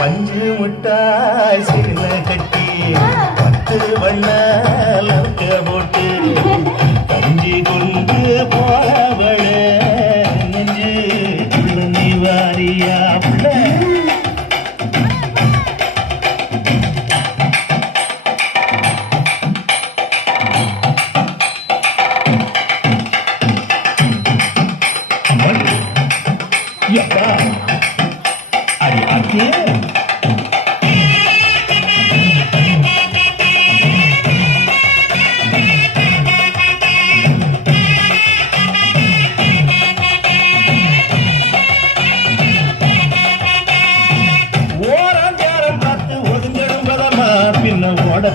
பஞ்சு முட்டாய் சில கட்டி 10 வண்ண லக்க போட்டு கஞ்சி கொண்டு போவள நெஞ்சு நீ வாரியா அடி அக்கே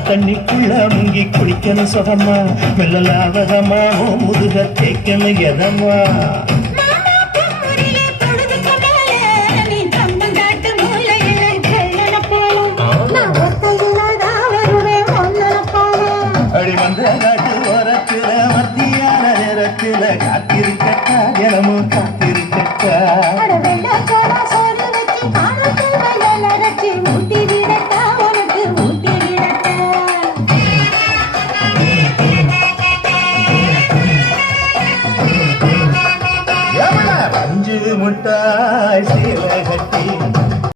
தண்ணிக்குள்ள முங்கி குளிக்கணும் சுகமா மெல்லலாவகமா முதுக தேய்க்கணும் எதமா அடி வந்த காட்டு ஓரத்துல மத்தியான நேரத்துல காத்திருக்கட்டா தினமும் காத்திருக்கட்டா பஞ்சு முட்டாய் சீல